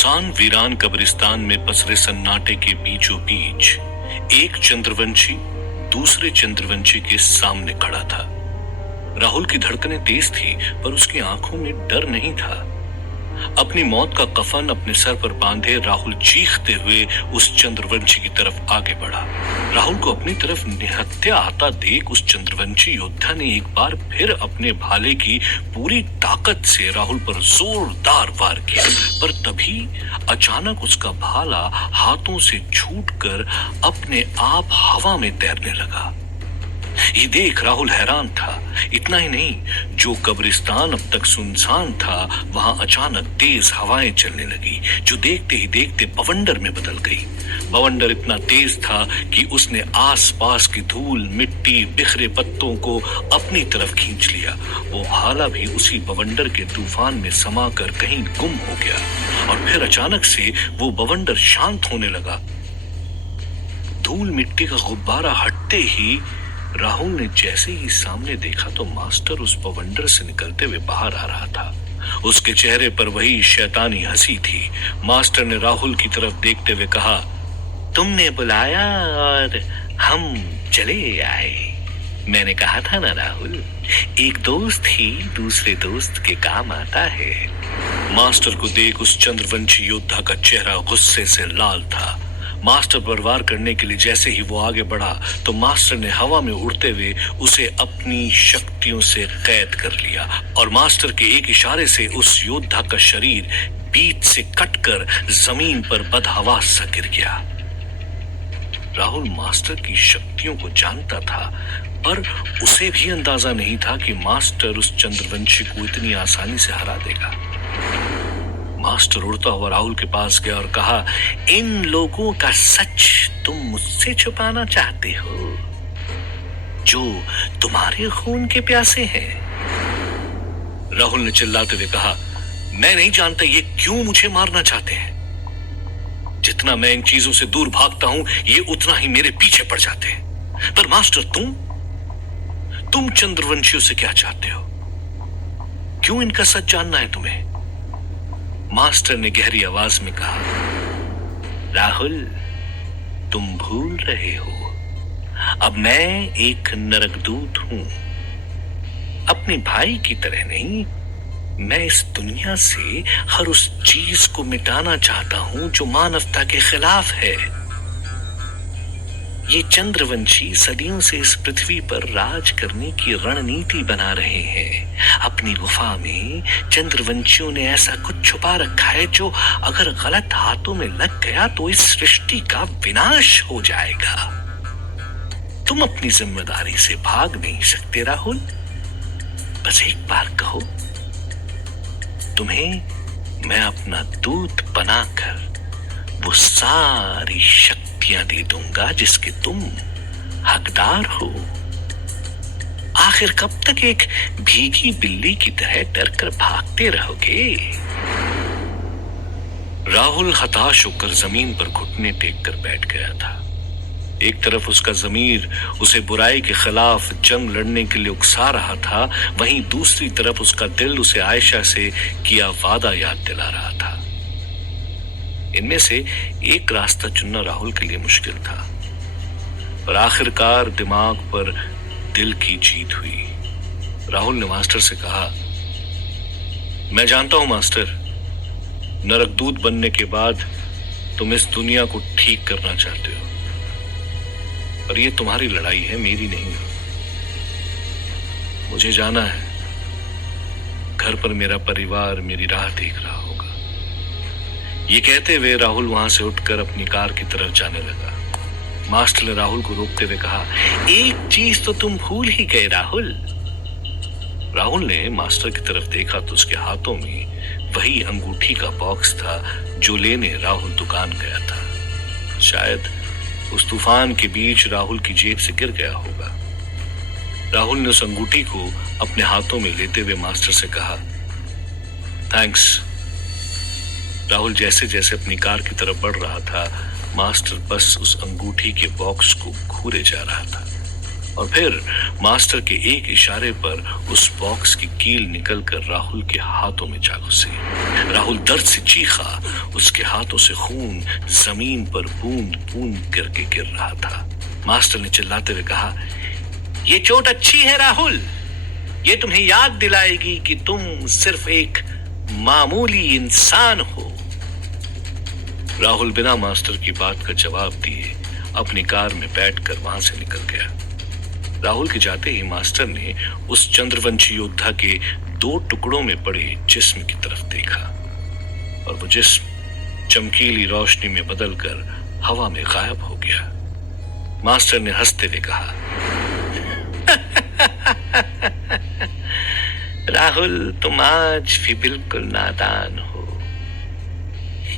सुनसान वीरान कब्रिस्तान में पसरे सन्नाटे के बीचों बीच एक चंद्रवंशी दूसरे चंद्रवंशी के सामने खड़ा था। राहुल की धड़कनें तेज थी, पर उसकी आंखों में डर नहीं था। अपनी मौत का कफन अपने सर पर बांधे राहुल चीखते हुए उस चंद्रवंशी की तरफ आगे बढ़ा। राहुल को अपनी तरफ निहत्था आता देख उस चंद्रवंशी योद्धा ने एक बार फिर अपने भाले की पूरी ताकत से राहुल पर जोरदार वार किया, पर तभी अचानक उसका भाला हाथों से छूटकर अपने आप हवा में तैरने लगा। ये देख राहुल हैरान था। इतना ही नहीं, जो कब्रिस्तान अब तक सुनसान था, वहां अचानक तेज हवाएं चलने लगी, जो देखते ही देखते बवंडर में बदल गई। बवंडर इतना तेज था कि उसने आसपास की धूल, मिट्टी, बिखरे पत्तों को अपनी तरफ खींच लिया। वो भाला भी उसी बवंडर के तूफान में समाकर कहीं गुम हो गया, और फिर अचानक से वो बवंडर शांत होने लगा। धूल मिट्टी का गुब्बारा हटते ही राहुल ने जैसे ही सामने देखा तो मास्टर उस बवंडर से निकलते हुए बाहर आ रहा था। उसके चेहरे पर वही शैतानी हंसी थी। मास्टर ने राहुल की तरफ देखते हुए कहा, तुमने बुलाया और हम चले आए। मैंने कहा था ना राहुल, एक दोस्त ही दूसरे दोस्त के काम आता है। मास्टर को देख उस चंद्रवंशी योद्धा का चेहरा गुस्से से लाल था। मास्टर पर वार करने के लिए जैसे ही वो आगे बढ़ा तो मास्टर ने हवा में उड़ते हुए उसे अपनी शक्तियों से कैद कर लिया, और मास्टर के एक इशारे से उस योद्धा का शरीर बीच से कटकर जमीन पर बदहवास सा गिर गया। राहुल मास्टर की शक्तियों को जानता था, पर उसे भी अंदाजा नहीं था कि मास्टर उस चंद्रवंशी को इतनी आसानी से हरा देगा। मास्टर उड़ता हुआ राहुल के पास गया और कहा, इन लोगों का सच तुम मुझसे छुपाना चाहते हो, जो तुम्हारे खून के प्यासे हैं। राहुल ने चिल्लाते हुए कहा, मैं नहीं जानता ये क्यों मुझे मारना चाहते हैं। जितना मैं इन चीजों से दूर भागता हूं, ये उतना ही मेरे पीछे पड़ जाते हैं। पर मास्टर, तुम चंद्रवंशियों से क्या चाहते हो? क्यों इनका सच जानना है तुम्हें? मास्टर ने गहरी आवाज में कहा, राहुल, तुम भूल रहे हो, अब मैं एक नरकदूत हूं। अपने भाई की तरह नहीं, मैं इस दुनिया से हर उस चीज को मिटाना चाहता हूं जो मानवता के खिलाफ है। ये चंद्रवंशी सदियों से इस पृथ्वी पर राज करने की रणनीति बना रहे हैं। अपनी गुफा में चंद्रवंशियों ने ऐसा कुछ छुपा रखा है जो अगर गलत हाथों में लग गया तो इस सृष्टि का विनाश हो जाएगा। तुम अपनी जिम्मेदारी से भाग नहीं सकते राहुल। बस एक बार कहो, तुम्हें मैं अपना दूत बनाकर वो सारी शक्तियां दे दूंगा जिसके तुम हकदार हो। आखिर कब तक एक भीगी बिल्ली की तरह डरकर भागते रहोगे? राहुल हताश होकर जमीन पर घुटने टेक कर बैठ गया था। एक तरफ उसका ज़मीर उसे बुराई के खिलाफ जंग लड़ने के लिए उकसा रहा था, वहीं दूसरी तरफ उसका दिल उसे आयशा से किया वादा याद दिला रहा था। इनमें से एक रास्ता चुनना राहुल के लिए मुश्किल था, पर आखिरकार दिमाग पर दिल की जीत हुई। राहुल ने मास्टर से कहा, मैं जानता हूं मास्टर, नरकदूत बनने के बाद तुम इस दुनिया को ठीक करना चाहते हो, पर यह तुम्हारी लड़ाई है, मेरी नहीं। मुझे जाना है, घर पर मेरा परिवार मेरी राह देख रहा होगा। ये कहते हुए राहुल वहां से उठकर अपनी कार की तरफ जाने लगा। मास्टर ने राहुल को रोकते हुए कहा, एक चीज तो तुम भूल ही गए राहुल। राहुल ने मास्टर की तरफ देखा तो उसके हाथों में वही अंगूठी का बॉक्स था जो लेने राहुल दुकान गया था। शायद उस तूफान के बीच राहुल की जेब से गिर गया होगा। राहुल ने उस अंगूठी को अपने हाथों में लेते हुए मास्टर से कहा, थैंक्स। राहुल जैसे जैसे अपनी कार की तरफ बढ़ रहा था, मास्टर बस उस अंगूठी के बॉक्स को घूरे जा रहा था। और फिर मास्टर के एक इशारे पर उस बॉक्स की कील निकलकर राहुल के हाथों में जा घुसी। राहुल दर्द से चीखा, उसके हाथों से खून जमीन पर बूंद बूंद करके गिर रहा था। मास्टर ने चिल्लाते हुए कहा, ये चोट अच्छी है राहुल, ये तुम्हें याद दिलाएगी कि तुम सिर्फ एक मामूली इंसान हो। राहुल बिना मास्टर की बात का जवाब दिए अपनी कार में बैठकर वहां से निकल गया। राहुल के जाते ही मास्टर ने उस चंद्रवंशी योद्धा के 2 टुकड़ों में पड़े जिस्म की तरफ देखा और वो जिस्म चमकीली रोशनी में बदलकर हवा में गायब हो गया। मास्टर ने हंसते हुए कहा, राहुल तुम आज भी बिल्कुल नादान हो।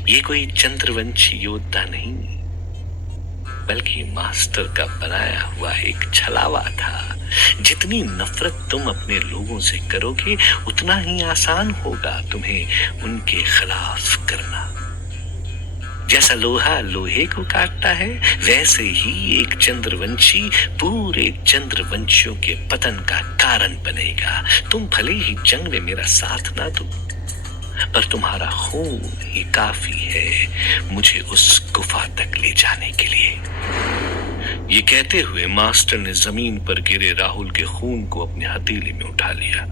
ये कोई चंद्रवंशी योद्धा नहीं, बल्कि मास्टर का बनाया हुआ एक छलावा था। जितनी नफरत तुम अपने लोगों से करोगे, उतना ही आसान होगा तुम्हें उनके खिलाफ करना। जैसा लोहा लोहे को काटता है, वैसे ही एक चंद्रवंशी पूरे चंद्रवंशियों के पतन का कारण बनेगा। तुम भले ही जंग में मेरा साथ ना दो, पर तुम्हारा खून ही काफी है मुझे उस गुफा तक ले जाने के लिए। ये कहते हुए मास्टर ने जमीन पर गिरे राहुल के खून को अपनी हथेली में उठा लिया।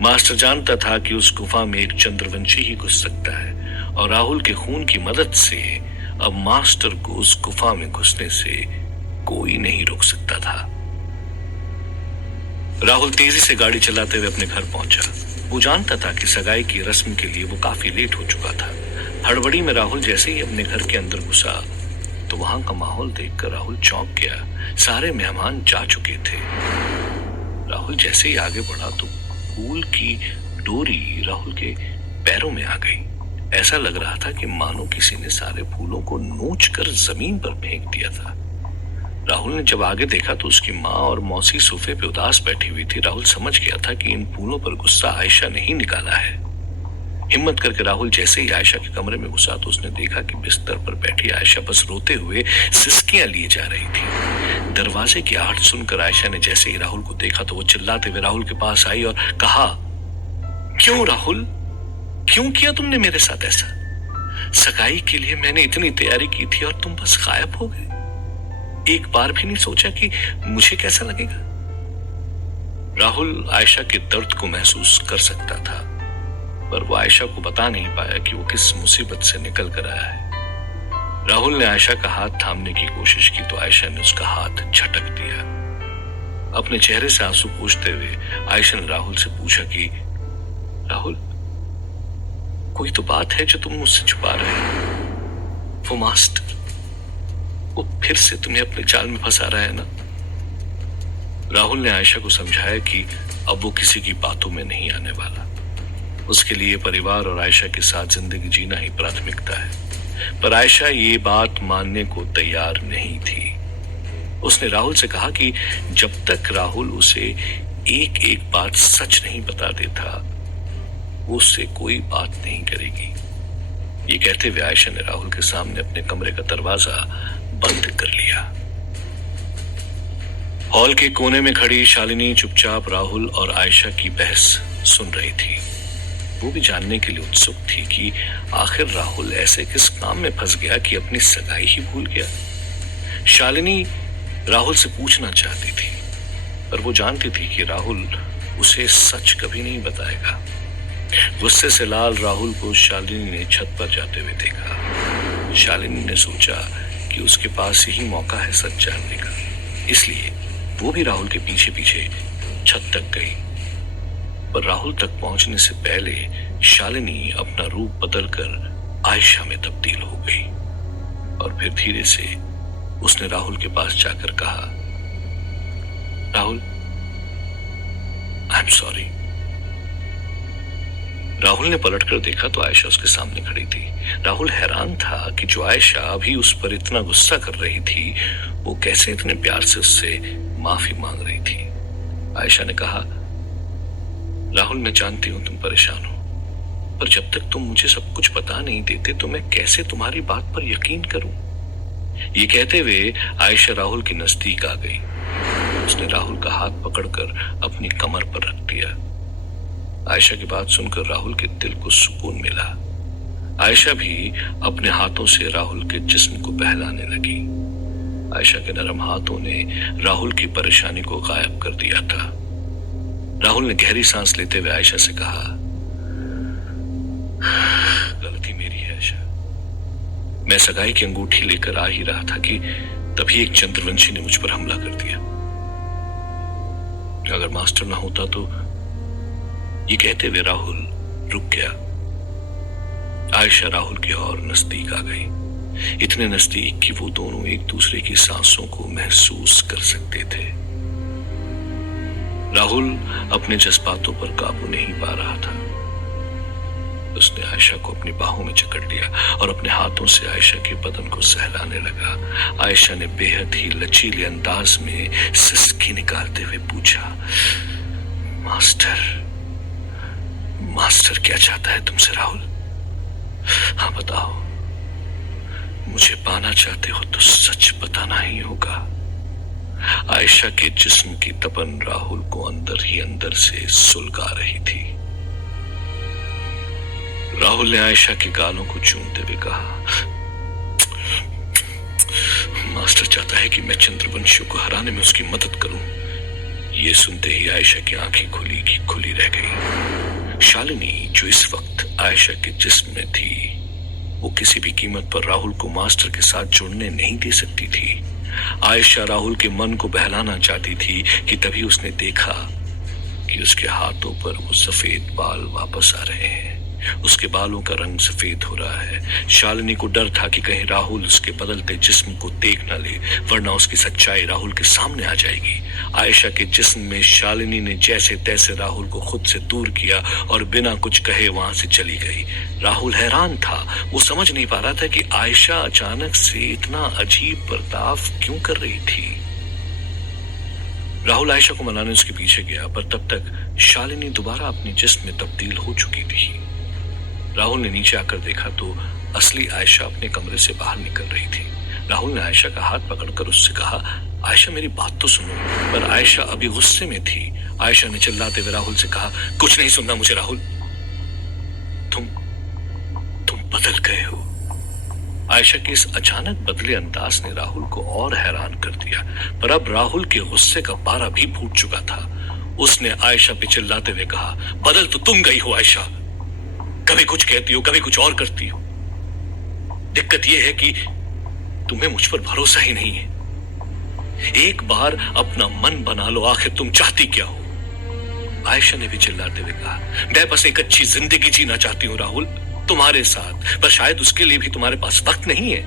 मास्टर जानता था कि उस गुफा में एक चंद्रवंशी ही घुस सकता है और राहुल के खून की मदद से अब मास्टर को उस गुफा में घुसने से कोई नहीं रोक सकता था। राहुल तेजी से गाड़ी चलाते हुए अपने घर पहुंचा। वो जानता था कि सगाई की रस्म के लिए वो काफी लेट हो चुका था। हड़बड़ी में राहुल जैसे ही अपने घर के अंदर घुसा तो वहां का माहौल देखकर राहुल चौंक गया। सारे मेहमान जा चुके थे। राहुल जैसे ही आगे बढ़ा तो फूल की डोरी राहुल के पैरों में आ गई। ऐसा लग रहा था कि मानो किसी ने सारे फूलों को नोच कर जमीन पर फेंक दिया था। राहुल ने जब आगे देखा तो उसकी माँ और मौसी सोफे पे उदास बैठी हुई थी। राहुल समझ गया था कि इन फूलों पर गुस्सा आयशा ने ही निकाला है। हिम्मत करके राहुल जैसे ही आयशा के कमरे में घुसा तो उसने देखा कि बिस्तर पर बैठी आयशा बस रोते हुए सिसकियां लिए जा रही थी। दरवाजे की आहट सुनकर आयशा ने जैसे ही राहुल को देखा तो वो चिल्लाते हुए राहुल के पास आई और कहा, क्यों राहुल, क्यों किया तुमने मेरे साथ ऐसा? सगाई के लिए मैंने इतनी तैयारी की थी और तुम बस गायब हो गए। एक बार भी नहीं सोचा कि मुझे कैसा लगेगा? राहुल आयशा के दर्द को महसूस कर सकता था, पर वो आयशा को बता नहीं पाया कि वो किस मुसीबत से निकल कर आया है। राहुल ने आयशा का हाथ थामने की कोशिश की तो आयशा ने उसका हाथ झटक दिया। अपने चेहरे से आंसू पोंछते हुए आयशा ने राहुल से पूछा कि राहुल, कोई तो बात है जो तुम मुझसे छुपा रहे हो? वो मास्टर, वो फिर से तुम्हें अपने जाल में फंसा रहा है ना? राहुल ने आयशा को समझाया कि अब वो किसी की बातों में नहीं आने वाला। उसके लिए परिवार और आयशा के साथ जिंदगी जीना ही प्राथमिकता है। पर आयशा ये बात मानने को तैयार नहीं थी। उसने राहुल से कहा कि जब तक राहुल उसे एक एक बात सच नहीं बता देता, वो उससे कोई बात नहीं करेगी। ये कहते हुए आयशा ने राहुल के सामने अपने कमरे का दरवाजा बंद कर लिया। हॉल के कोने में खड़ी शालिनी चुपचाप राहुल और आयशा की बहस सुन रही थी। वो भी जानने के लिए उत्सुक थी कि आखिर राहुल ऐसे किस काम में फंस गया कि अपनी सगाई ही भूल गया। शालिनी राहुल से पूछना चाहती थी, पर वो जानती थी कि राहुल उसे सच कभी नहीं बताएगा। गुस्से से लाल राहुल को शालिनी ने छत पर जाते हुए देखा। शालिनी ने सोचा कि उसके पास यही मौका है सच जानने का, इसलिए वो भी राहुल के पीछे पीछे छत तक गई। पर राहुल तक पहुंचने से पहले शालिनी अपना रूप बदलकर आयशा में तब्दील हो गई और फिर धीरे से उसने राहुल के पास जाकर कहा, Rahul, I am sorry. Rahul ने पलटकर देखा तो आयशा उसके सामने खड़ी थी। राहुल हैरान था कि जो आयशा अभी उस पर इतना गुस्सा कर रही थी, वो कैसे इतने प्यार से उससे माफी मांग रही थी। आयशा ने कहा, राहुल, मैं जानती हूं तुम परेशान हो, पर जब तक तुम मुझे सब कुछ बता नहीं देते तो मैं कैसे तुम्हारी बात पर यकीन करूं? ये कहते हुए आयशा राहुल के नजदीक आ गई उसने राहुल का हाथ पकड़कर अपनी कमर पर रख दिया। आयशा की बात सुनकर राहुल के दिल को सुकून मिला। आयशा भी अपने हाथों से राहुल के जिस्म को बहलाने लगी। आयशा के नरम हाथों ने राहुल की परेशानी को गायब कर दिया था। राहुल ने गहरी सांस लेते हुए आयशा से कहा, गलती मेरी है आयशा। मैं सगाई की अंगूठी लेकर आ ही रहा था कि तभी एक चंद्रवंशी ने मुझ पर हमला कर दिया। अगर मास्टर ना होता तो। ये कहते हुए राहुल रुक गया। आयशा राहुल के और नजदीक आ गई, इतने नजदीक कि वो दोनों एक दूसरे की सांसों को महसूस कर सकते थे। राहुल अपने जज्बातों पर काबू नहीं पा रहा था। उसने आयशा को अपनी बाहों में जकड़ लिया और अपने हाथों से आयशा के बदन को सहलाने लगा। आयशा ने बेहद ही लचीले अंदाज में सिसकी निकालते हुए पूछा, मास्टर क्या चाहता है तुमसे राहुल? हाँ बताओ, मुझे पाना चाहते हो तो सच बताना ही होगा। आयशा के जिस्म की तपन राहुल को अंदर ही अंदर से सुलगा रही थी। राहुल ने आयशा के गालों को चूमते हुए कहा, मास्टर चाहता है कि मैं चंद्रवंशियों को हराने में उसकी मदद करूं। ये सुनते ही आयशा की आंखें खुली की खुली रह गई। शालिनी जो इस वक्त आयशा के जिस्म में थी, वो किसी भी कीमत पर राहुल को मास्टर के साथ जुड़ने नहीं दे सकती थी। आयशा राहुल के मन को बहलाना चाहती थी कि तभी उसने देखा कि उसके हाथों पर वो सफेद बाल वापस आ रहे हैं। उसके बालों का रंग सफेद हो रहा है। शालिनी को डर था कि कहीं राहुल उसके बदलते जिस्म को देख न ले, वरना उसकी सच्चाई राहुल के सामने आ जाएगी। आयशा के जिस्म में शालिनी ने जैसे तैसे राहुल को खुद से दूर किया और बिना कुछ कहे वहां से चली गई। राहुल हैरान था, वो समझ नहीं पा रहा था कि आयशा अचानक से इतना अजीब बर्ताव क्यों कर रही थी। राहुल आयशा को मनाने उसके पीछे गया, पर तब तक शालिनी दोबारा अपने जिस्म में तब्दील हो चुकी थी। राहुल ने नीचे आकर देखा तो असली आयशा अपने कमरे से बाहर निकल रही थी। राहुल ने आयशा का हाथ पकड़कर उससे कहा, आयशा मेरी बात तो सुनो। पर आयशा अभी गुस्से में थी। आयशा ने चिल्लाते हुए राहुल से कहा, कुछ नहीं सुनना मुझे राहुल। तुम बदल गए हो। आयशा के इस अचानक बदले अंदाज ने राहुल को और हैरान कर दिया, पर अब राहुल के गुस्से का पारा भी फूट चुका था। उसने आयशा पे चिल्लाते हुए कहा, बदल तो तुम गई हो आयशा। कभी कुछ कहती हो, कभी कुछ और करती हो। दिक्कत यह है कि तुम्हें मुझ पर भरोसा ही नहीं है। एक बार अपना मन बना लो, आखिर तुम चाहती क्या हो? आयशा ने भी चिल्लाते हुए कहा, मैं बस एक अच्छी जिंदगी जीना चाहती हूं राहुल, तुम्हारे साथ, पर शायद उसके लिए भी तुम्हारे पास वक्त नहीं है।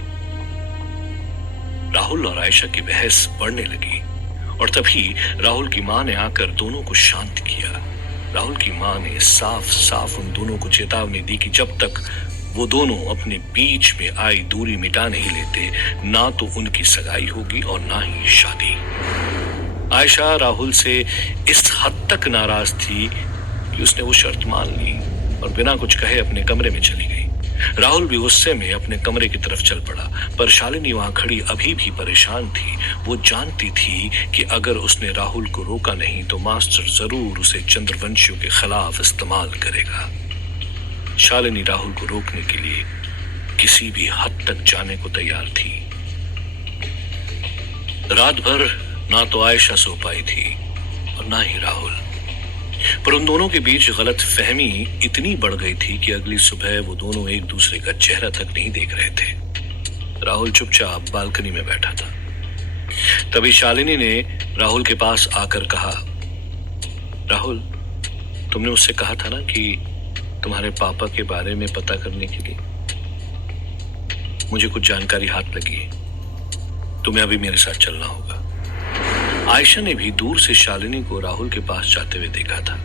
राहुल और आयशा की बहस बढ़ने लगी और तभी राहुल की मां ने आकर दोनों को शांत किया। राहुल की मां ने साफ साफ उन दोनों को चेतावनी दी कि जब तक वो दोनों अपने बीच में आई दूरी मिटा नहीं लेते, ना तो उनकी सगाई होगी और ना ही शादी। आयशा राहुल से इस हद तक नाराज थी कि उसने वो शर्त मान ली और बिना कुछ कहे अपने कमरे में चली गई। राहुल भी गुस्से में अपने कमरे की तरफ चल पड़ा, पर शालिनी वहां खड़ी अभी भी परेशान थी। वो जानती थी कि अगर उसने राहुल को रोका नहीं तो मास्टर जरूर उसे चंद्रवंशियों के खिलाफ इस्तेमाल करेगा। शालिनी राहुल को रोकने के लिए किसी भी हद तक जाने को तैयार थी। रात भर ना तो आयशा सो पाई थी और ना ही राहुल, पर उन दोनों के बीच गलत फहमी इतनी बढ़ गई थी कि अगली सुबह वो दोनों एक दूसरे का चेहरा तक नहीं देख रहे थे। राहुल चुपचाप बालकनी में बैठा था। तभी शालिनी ने राहुल के पास आकर कहा, राहुल, तुमने मुझसे कहा था ना कि तुम्हारे पापा के बारे में पता करने के लिए मुझे कुछ जानकारी हाथ लगी है, तुम्हें अभी मेरे साथ चलना होगा। आयशा ने भी दूर से शालिनी को राहुल के पास जाते हुए देखा था।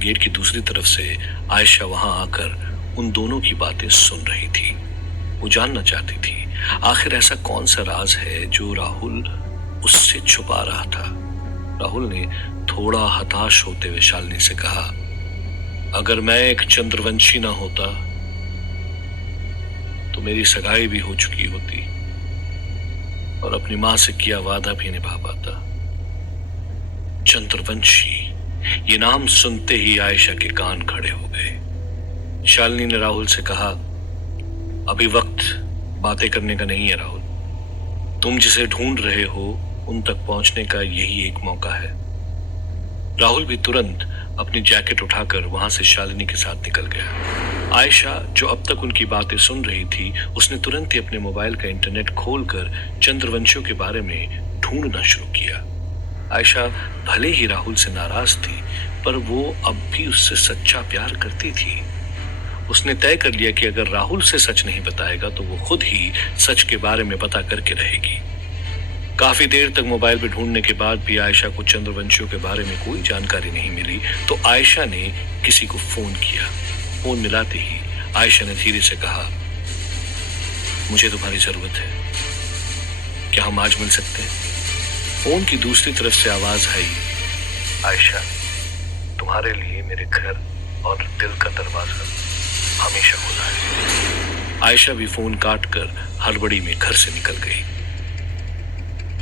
गेट की दूसरी तरफ से आयशा वहां आकर उन दोनों की बातें सुन रही थी। वो जानना चाहती थी आखिर ऐसा कौन सा राज है जो राहुल उससे छुपा रहा था। राहुल ने थोड़ा हताश होते हुए शालिनी से कहा, अगर मैं एक चंद्रवंशी ना होता तो मेरी सगाई भी हो चुकी होती और अपनी मां से किया वादा भी निभा पाता। चंद्रवंशी, ये नाम सुनते ही आयशा के कान खड़े हो गए। शालिनी ने राहुल से कहा, अभी वक्त बातें करने का नहीं है राहुल, तुम जिसे ढूंढ रहे हो उन तक पहुंचने का यही एक मौका है। राहुल भी तुरंत अपनी जैकेट उठाकर वहां से शालिनी के साथ निकल गया। आयशा, जो अब तक उनकी बातें सुन रही थी, उसने तुरंत ही अपने मोबाइल का इंटरनेट खोलकर चंद्रवंशियों के बारे में ढूंढना शुरू किया। आयशा भले ही राहुल से नाराज थी, पर वो अब भी उससे सच्चा प्यार करती थी। उसने तय कर लिया कि अगर राहुल से सच नहीं बताएगा तो वो खुद ही सच के बारे में पता करके रहेगी। काफी देर तक मोबाइल पे ढूंढने के बाद भी आयशा को चंद्रवंशियों के बारे में कोई जानकारी नहीं मिली, तो आयशा ने किसी को फोन किया। फोन मिलाते ही आयशा ने धीरे से कहा, मुझे तुम्हारी जरूरत है, क्या हम आज मिल सकते हैं? फोन की दूसरी तरफ से आवाज आई, आयशा, तुम्हारे लिए मेरे घर और दिल का दरवाजा हमेशा खुला है। आयशा भी फोन काटकर हड़बड़ी में घर से निकल गई।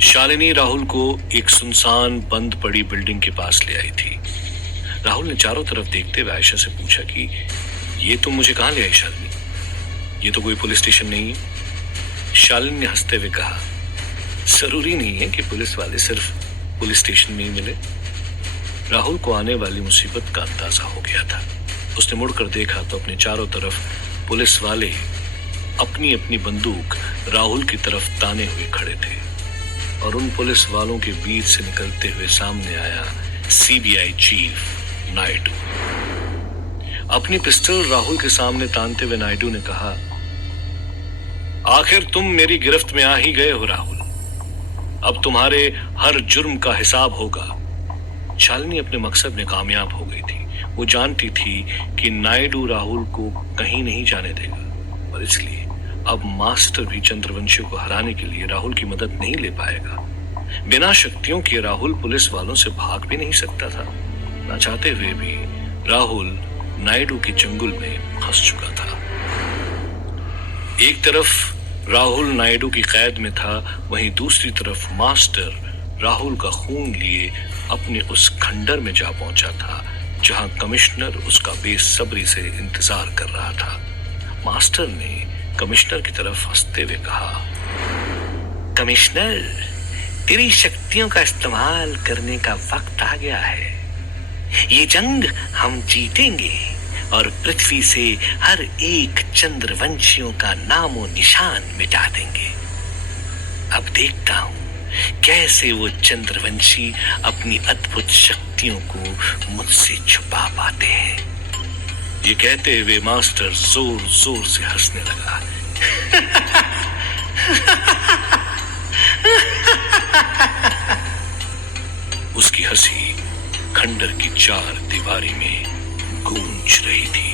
शालिनी राहुल को एक सुनसान बंद पड़ी बिल्डिंग के पास ले आई थी। राहुल ने चारों तरफ देखते हुए आयशा से पूछा कि ये तुम मुझे कहां ले आई शालिनी? ये तो कोई पुलिस स्टेशन नहीं है। शालिनी ने हंसते हुए कहा, जरूरी नहीं है कि पुलिस वाले सिर्फ पुलिस स्टेशन में ही मिले। राहुल को आने वाली मुसीबत का अंदाजा हो गया था। उसने मुड़कर देखा तो अपने चारों तरफ पुलिस वाले अपनी अपनी बंदूक राहुल की तरफ ताने हुए खड़े थे और उन पुलिस वालों के बीच से निकलते हुए सामने आया सीबीआई चीफ नायडू। अपनी पिस्टल राहुल के सामने तानते हुए नायडू ने कहा, आखिर तुम मेरी गिरफ्त में आ ही गए हो राहुल, अब तुम्हारे हर जुर्म का हिसाब होगा। शालिनी अपने मकसद में कामयाब हो गई थी। वो जानती थी कि नायडू राहुल को कहीं नहीं जाने देगा और इसलिए अब मास्टर भी चंद्रवंशियों को हराने के लिए राहुल की मदद नहीं ले पाएगा। बिना शक्तियों के राहुल पुलिस वालों से भाग भी नहीं सकता था। ना चाहते हुए भी राहुल नायडू के चंगुल में फंस चुका था। एक तरफ राहुल नायडू की कैद में था, वहीं दूसरी तरफ मास्टर राहुल का खून लिए अपने उस खंडर में जा पहुंचा था जहां कमिश्नर उसका बेसब्री से इंतजार कर रहा था। मास्टर ने कमिश्नर की तरफ हंसते हुए कहा, कमिश्नर, तेरी शक्तियों का इस्तेमाल करने का वक्त आ गया है। ये जंग हम जीतेंगे और पृथ्वी से हर एक चंद्रवंशियों का नामो निशान मिटा देंगे। अब देखता हूं कैसे वो चंद्रवंशी अपनी अद्भुत शक्तियों को मुझसे छुपा पाते हैं। ये कहते हुए मास्टर जोर जोर से हंसने लगा। उसकी हंसी खंडर की चार दीवारी में गूंज रही थी।